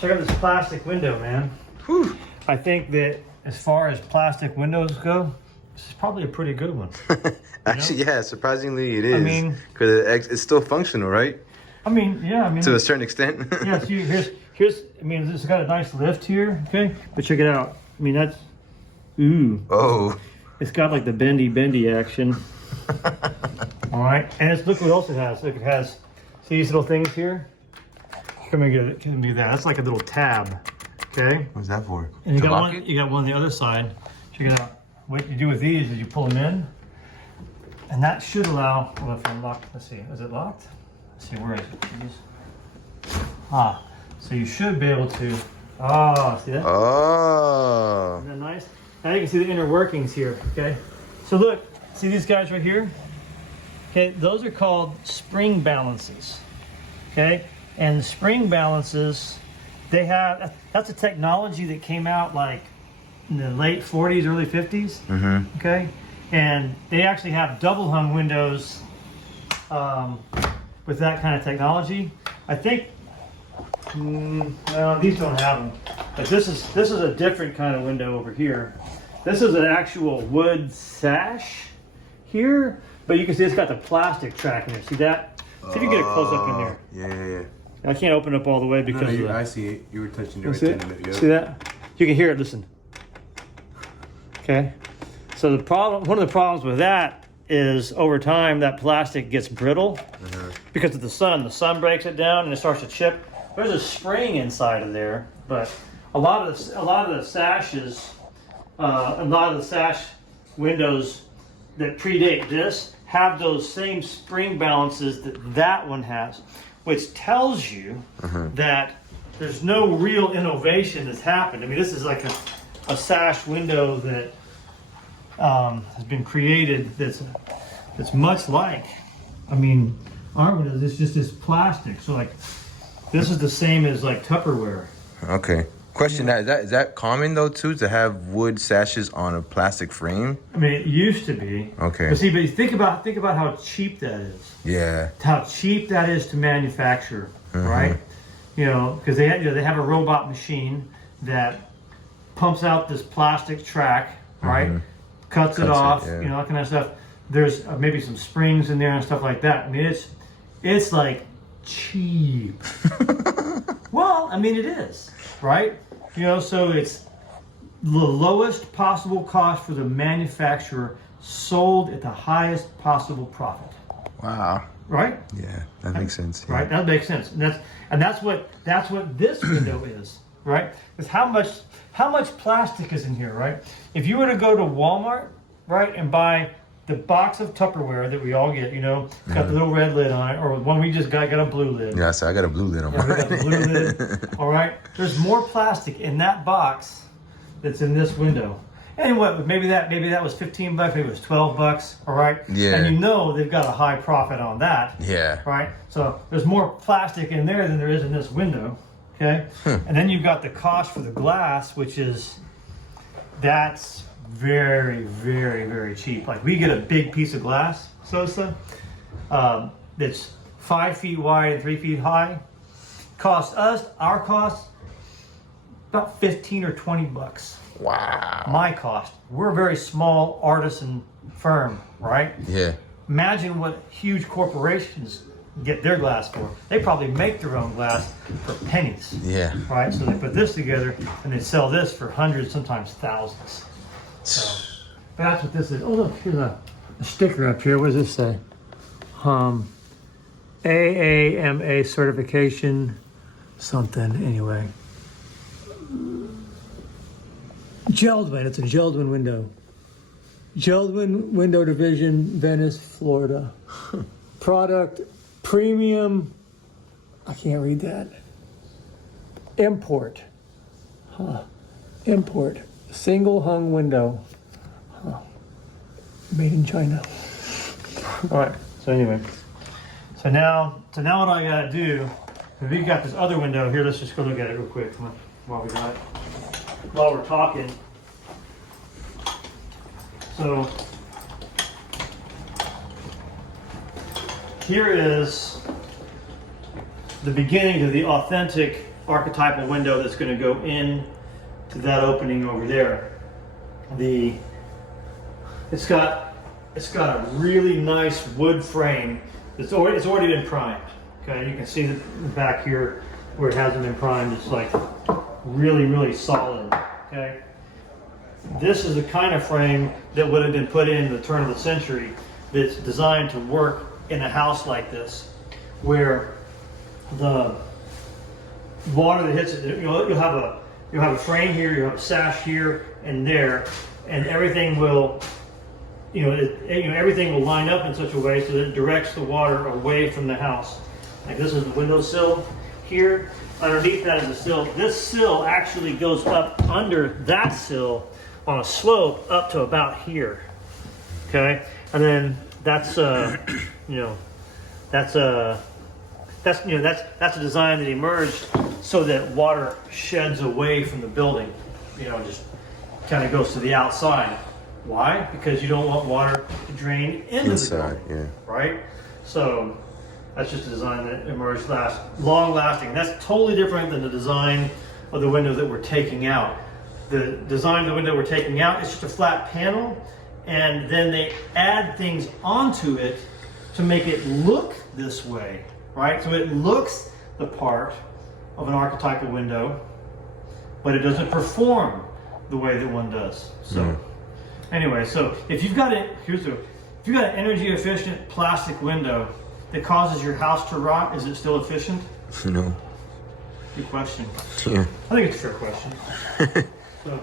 check out this plastic window, man. Whew. I think that as far as plastic windows go, this is probably a pretty good one. Actually, yeah, surprisingly it is. I mean, because it's still functional, right? I mean, yeah, I mean, To a certain extent. yeah. So here's. I mean, it's got a nice lift here, okay? But check it out. I mean, that's ooh. Oh. It's got like the bendy action. All right, and look what else it has. Look, it has see these little things here. Come and get it. Can do that. That's like a little tab. Okay. What's that for? And you To got lock one. it? You got one on the other side. Check it out. What you do with these is you pull them in, and that should allow. Well, if I'm locked, let's see. Is it locked? Let's see. Where is it? Ah. So you should be able to. Ah. See that? Oh. Isn't that nice? Now you can see the inner workings here. Okay. So look. See these guys right here? Okay. Those are called spring balances. Okay. And the spring balances, they have, that's a technology that came out like in the late 40s, early 50s. Mm-hmm. Okay. And they actually have double hung windows with that kind of technology. I think, no, these don't have them. But this is a different kind of window over here. This is an actual wood sash here, but you can see it's got the plastic track in there. See that? See if you can get a close up in there. Yeah. I can't open it up all the way because of I see it. You were touching it you right see there it? in a minute. Yeah. See that? You can hear it. Listen. Okay. So one of the problems with that is over time that plastic gets brittle because of the sun. The sun breaks it down and it starts to chip. There's a spring inside of there, but a lot of the sashes, a lot of the sash windows that predate this have those same spring balances that one has, which tells you that there's no real innovation that's happened. I mean, this is like a sash window that has been created that's much like, I mean, our windows. It's just this plastic. So like, this is the same as like Tupperware. Okay. Question: is that common though too, to have wood sashes on a plastic frame? I mean, it used to be. Okay. But think about how cheap that is. Yeah. How cheap that is to manufacture, right? You know, because they have a robot machine that pumps out this plastic track, right? Cuts it off, yeah. you know, that kind of stuff. There's maybe some springs in there and stuff like that. I mean, it's like cheap. Well, I mean, it is, right? You know, so it's the lowest possible cost for the manufacturer, sold at the highest possible profit. Wow. Right? Yeah, that makes sense. Yeah. Right, that makes sense, and that's what this window is, right? Because how much plastic is in here, right? If you were to go to Walmart, right, and buy the box of Tupperware that we all get, you know, it's got the little red lid on it, or one we just got a blue lid. Yeah, so I got a blue lid on Yeah, we mine. got the blue lid. All right, there's more plastic in that box that's in this window. And what? Maybe that was $15. Maybe it was $12. All right. Yeah. And you know they've got a high profit on that. Yeah. Right. So there's more plastic in there than there is in this window. Okay. And then you've got the cost for the glass, that's very, very, very cheap. Like we get a big piece of glass, Sosa, that's 5 feet wide and 3 feet high. Our cost about $15 or $20. Wow. My cost. We're a very small artisan firm, right? Yeah. Imagine what huge corporations get their glass for. They probably make their own glass for pennies. Yeah. Right? So they put this together and they sell this for hundreds, sometimes thousands. So that's what this is. Oh look, here's a sticker up here. What does this say? AAMA certification, something, anyway. Geldwin, it's a Geldwin window. Geldwin Window Division, Venice, Florida. Product, premium, I can't read that. Import. Import. Single hung window. Made in China. All right, so anyway. So now what I gotta do, we got this other window here, let's just go look at it real quick while we're talking. So here is the beginning of the authentic archetypal window that's going to go in to that opening over there. It's got a really nice wood frame. It's already been primed. Okay, you can see the back here where it hasn't been primed. It's like really, really solid. Okay, this is the kind of frame that would have been put in the turn of the century. That's designed to work in a house like this, where the water that hits it, you'll have a frame here, you'll have a sash here and there, and everything will, everything will line up in such a way so that it directs the water away from the house. Like this is the windowsill here. Underneath that is a sill. This sill actually goes up under that sill on a slope up to about here. Okay, and then that's a design that emerged so that water sheds away from the building. Just kind of goes to the outside. Why? Because you don't want water to drain into the building. Yeah. Right? So that's just a design that emerged long lasting. That's totally different than the design of the window that we're taking out. The design of the window we're taking out is just a flat panel, and then they add things onto it to make it look this way, right? So it looks the part of an archetypal window, but it doesn't perform the way that one does. So anyway, so if you've got an energy efficient plastic window that causes your house to rot, is it still efficient? No. Good question. Yeah. I think it's a fair question. So